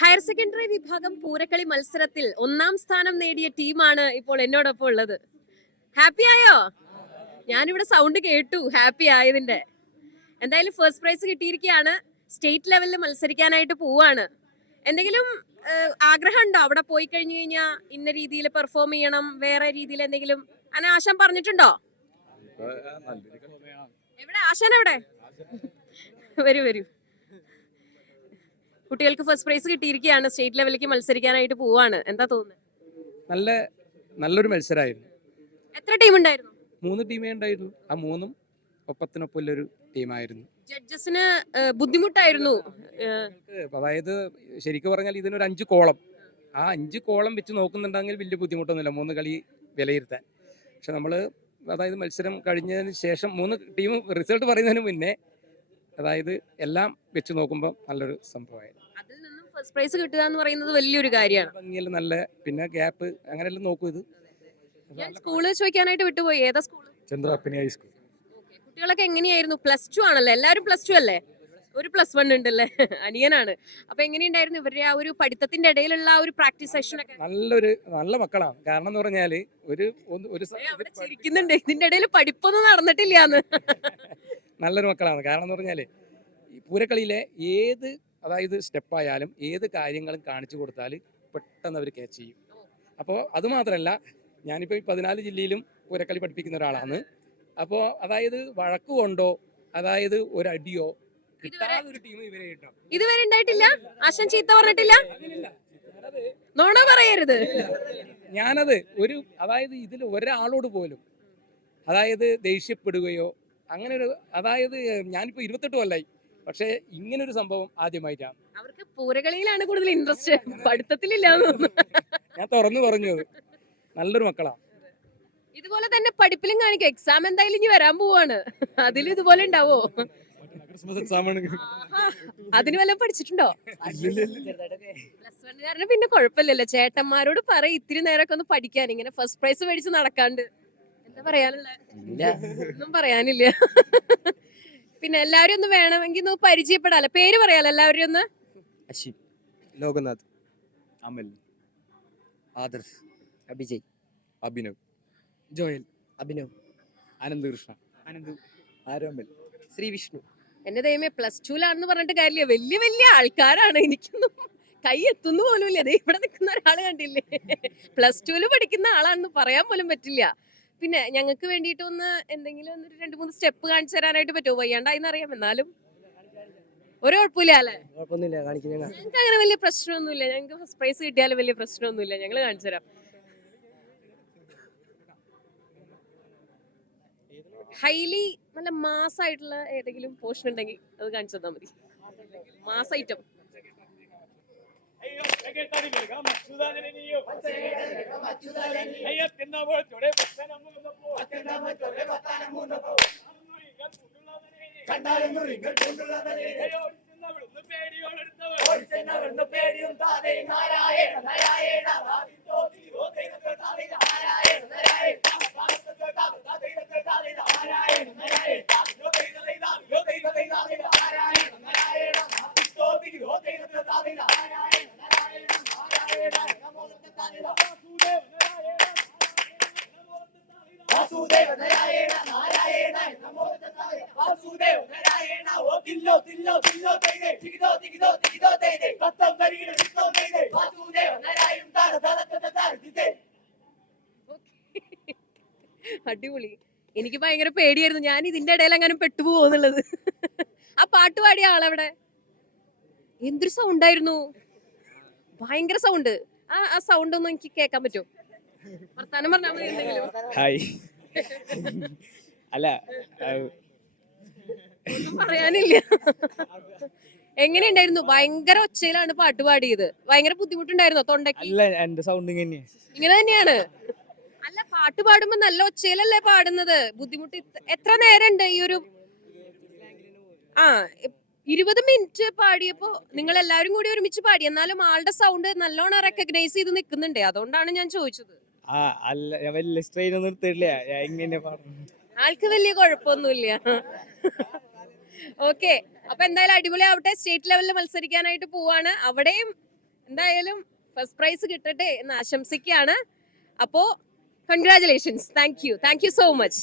Higher secondary വിഭാഗം പൂരക്കളി മത്സരത്തിൽ ഒന്നാം സ്ഥാനം നേടിയ ടീമാണ് ഇപ്പോൾ എന്നോടൊപ്പം ഉള്ളത്. ഹാപ്പി ആയോ? ഞാനിവിടെ സൗണ്ട് കേട്ടു ഹാപ്പി ആയതിന്റെ. എന്തായാലും ഫസ്റ്റ് പ്രൈസ് കിട്ടിയിരിക്കുകയാണ്. സ്റ്റേറ്റ് ലെവലിൽ മത്സരിക്കാനായിട്ട് പോവാണ്. എന്തെങ്കിലും ആഗ്രഹം ഉണ്ടോ അവിടെ പോയി കഴിഞ്ഞു കഴിഞ്ഞാൽ ഇന്ന രീതിയിൽ പെർഫോം ചെയ്യണം, വേറെ രീതിയിൽ എന്തെങ്കിലും അങ്ങനെ ആശാൻ പറഞ്ഞിട്ടുണ്ടോ? എവിടെ ആശാൻ? എവിടെ? വരൂ വരൂ. കുട്ടികൾക്ക് ഫസ്റ്റ് പ്രൈസ് കിട്ടിയിരിക്കുകയാണ്. സ്റ്റേറ്റ് ലെവലിലേക്ക് മത്സരിക്കാനായിട്ട് പോവാണ്. എന്താ തോന്നുന്നത്? നല്ലൊരു മത്സരമായിരുന്നു. എത്ര ടീം ഉണ്ടായിരുന്നു? 3 ടീമേ ഉണ്ടായിരുന്നു. ആ 3ഉം ഒപ്പത്തിനൊപ്പമുള്ളൊരു ടീമായിരുന്നു. ജഡ്ജസിന് ബുദ്ധിമുട്ടായിരുന്നു. അതായത് ശരിക്കും പറഞ്ഞാൽ ഇതിനൊരു 5 കോളം, ആ 5 കോളം വെച്ച് നോക്കുന്നുണ്ടെങ്കിൽ വലിയ ബുദ്ധിമുട്ടൊന്നുമില്ല 3 കളി വിലയിരുത്താൻ. പക്ഷെ നമ്മൾ അതായത് മത്സരം കഴിഞ്ഞതിന് ശേഷം 3 ടീം റിസൾട്ട് പറയുന്നതിന് മുന്നേ അതായത് എല്ലാം വെച്ച് നോക്കുമ്പോൾ നല്ലൊരു സംഭവമായിരുന്നു. അതിൽ നിന്നും ഫസ്റ്റ് പ്രൈസ് കിട്ടുക എന്ന് പറയുന്നത് വലിയൊരു കാര്യമാണ്. ഭംഗിയെല്ലാം നല്ല, പിന്നെ ഗ്യാപ്പ് അങ്ങനെയെല്ലാം നോക്കൂ. ഇത് ഞാൻ സ്കൂള് ചോദിക്കാനായിട്ട് വിട്ടുപോയി. ഏതാ സ്കൂൾ? ചന്ദ്രാപ്പിനി ഹൈസ്കൂൾ. കുട്ടികളൊക്കെ എങ്ങനെയായിരുന്നു? +2 ആണല്ലേ? എല്ലാവരും +2 അല്ലേ? ഒരു +1 ഉണ്ടല്ലേ? അനിയനാണ്. അപ്പൊ എങ്ങനെയുണ്ടായിരുന്നു ഇവരുടെ ആ ഒരു പഠിത്തത്തിന്റെ ഇടയിലുള്ള ആ ഒരു പ്രാക്ടീസ് സെഷൻ ഒക്കെ? നല്ല മക്കളാണ്. കാരണം എന്ന് പറഞ്ഞാല് അവിടെ ചിരിക്കുന്നുണ്ട്, ഇതിന്റെ ഇടയിൽ പഠിപ്പൊന്നും നടന്നിട്ടില്ലാന്ന്. നല്ലൊരു മക്കളാണ്. കാരണം എന്ന് പറഞ്ഞാല് ഈ പൂരക്കളിയിലെ ഏത് അതായത് സ്റ്റെപ്പായാലും ഏത് കാര്യങ്ങളും കാണിച്ചു കൊടുത്താൽ പെട്ടെന്ന് അവർ ക്യാച്ച് ചെയ്യും. അപ്പോൾ അതുമാത്രമല്ല, ഞാനിപ്പോൾ 14 ജില്ലയിലും പൂരക്കളി പഠിപ്പിക്കുന്ന ഒരാളാണ്. അപ്പോൾ അതായത് വഴക്ക് കൊണ്ടോ അതായത് ഒരടിയോ കിട്ടാതെ ഒരു ടീം ഇവരെ കിട്ടും. ഇതുവരെ ഉണ്ടായിട്ടില്ല. ആശാൻ ചീത്ത പറഞ്ഞിട്ടില്ല, നോണ പറയരുത്. ഞാനത് അതായത് ഇതിൽ ഒരാളോട് പോലും അതായത് ദേഷ്യപ്പെടുകയോ അങ്ങനെ ഒരു, അതായത് ഞാനിപ്പോ 28 കൊല്ലായി, പക്ഷെ ഇങ്ങനൊരു സംഭവം ആദ്യമായിട്ടാണ്. അവർക്ക് പൂരകളിയിലാണ് കൂടുതൽ ഇൻട്രസ്റ്റ്, പഠിത്തത്തിലില്ല. ഞാൻ തുറന്നു പറഞ്ഞു, അത് നല്ലൊരു മക്കളാണ്. ഇതുപോലെ തന്നെ പഠിപ്പിലും കാണിക്കും. എക്സാം എന്തായാലും ഇനി വരാൻ പോവാണ്, അതിലും ഇതുപോലെ ഉണ്ടാവോ? അതിന് വല്ലതും പഠിച്ചിട്ടുണ്ടോ? +1 പിന്നെ കുഴപ്പമില്ലല്ലോ. ചേട്ടന്മാരോട് പറയും ഇത്തിരി നേരമൊക്കെ ഒന്ന് പഠിക്കാൻ, ഇങ്ങനെ ഫസ്റ്റ് പ്രൈസ് മേടിച്ച് നടക്കാണ്ട്. എന്താ പറയാനുള്ള? ഒന്നും പറയാനില്ല. പിന്നെ എല്ലാവരും ഒന്ന് വേണമെങ്കിൽ ഒന്ന് പരിചയപ്പെടാലോ. പേര് പറയാലോ എല്ലാവരും ഒന്ന്. അശ്വിൻ, ലോകനാഥ്, അമൽ, ആദർശ്, അഭിജയ്, അഭിനവ്, ജോയൽ, അഭിനവ്, ആനന്ദകൃഷ്ണ, ആരോമൽ, ശ്രീ വിഷ്ണു. എന്റെ ദൈവമേ, +2 പറഞ്ഞിട്ട് കാര്യമില്ല. വലിയ വലിയ ആൾക്കാരാണ്. എനിക്കൊന്നും കൈ എത്തുന്നു പോലും ഇല്ല. ഇവിടെ നിൽക്കുന്ന ഒരാൾ കണ്ടില്ലേ, +2 പഠിക്കുന്ന ആളാണെന്ന് പറയാൻ പോലും പറ്റില്ല. പിന്നെ ഞങ്ങൾക്ക് വേണ്ടിയിട്ട് ഒന്ന് എന്തെങ്കിലും 2-3 സ്റ്റെപ്പ് കാണിച്ചു തരാനായിട്ട് പറ്റുമോ? വയ്യാണ്ടായിന്ന് അറിയാം, എന്നാലും ഒരു കുഴപ്പമില്ല അല്ലേ? ഞങ്ങൾക്ക് അങ്ങനെ വലിയ പ്രശ്നമൊന്നുമില്ല. ഞങ്ങൾക്ക് ഫസ്റ്റ് പ്രൈസ് കിട്ടിയാലും വലിയ പ്രശ്നമൊന്നുമില്ല. ഞങ്ങൾ കാണിച്ചു തരാം. ഹൈലി നല്ല മാസ് ആയിട്ടുള്ള ഏതെങ്കിലും പോർഷൻ ഉണ്ടെങ്കിൽ അത് കാണിച്ചു തന്നാൽ മതി. Mass item. അടിപൊളി. എനിക്ക് ഭയങ്കര പേടിയായിരുന്നു, ഞാൻ ഇതിന്റെ ഇടയിൽ അങ്ങനെ പെട്ടുപോകുന്നുള്ളത്. ആ പാട്ട് പാടിയ ആളെവിടെ? എന്തൊരു സൗണ്ട് ആയിരുന്നു, ഭയങ്കര സൗണ്ട്. ആ സൗണ്ട് ഒന്നും എനിക്ക് കേൾക്കാൻ പറ്റുമോ? വർത്താനം പറഞ്ഞാൽ മതി എന്തെങ്കിലും. ഹായ്. അല്ല, ഒന്നും പറയാനില്ല. എങ്ങനെയുണ്ടായിരുന്നു? ഭയങ്കര ഒച്ചയിലാണ് പാട്ട് പാടിയത്. ഭയങ്കര ബുദ്ധിമുട്ടുണ്ടായിരുന്നോ തൊണ്ടയ്ക്ക്? അല്ല, എന്റെ സൗണ്ട് ഇങ്ങനെ തന്നെയാണ്. അല്ല, പാട്ട് പാടുമ്പോ നല്ല ഒച്ചയിലല്ലേ പാടുന്നത്? ബുദ്ധിമുട്ട് എത്ര നേരം ഉണ്ട് ഈ ഒരു 20 മിനിറ്റ് പാടിയപ്പോ നിങ്ങൾ എല്ലാവരും കൂടി ഒരുമിച്ച് പാടി, എന്നാലും ആളുടെ സൗണ്ട് നല്ലോണം റെക്കഗ്നൈസ് ചെയ്ത് നിൽക്കുന്നുണ്ട്. അതുകൊണ്ടാണ് ഞാൻ ചോദിച്ചത്. വലിയ സ്ട്രെയിൻ ഒന്നും എടുത്തിട്ടില്ല. ആൾക്ക് വലിയ കുഴപ്പമൊന്നുമില്ല. ഓക്കെ, അപ്പൊ എന്തായാലും അടിപൊളി ആവട്ടെ. സ്റ്റേറ്റ് ലെവലിൽ മത്സരിക്കാനായിട്ട് പോവാണ്. അവിടെയും എന്തായാലും ഫസ്റ്റ് പ്രൈസ് കിട്ടട്ടെ എന്ന് ആശംസിക്കുകയാണ്. അപ്പോ congratulations. Thank you so much.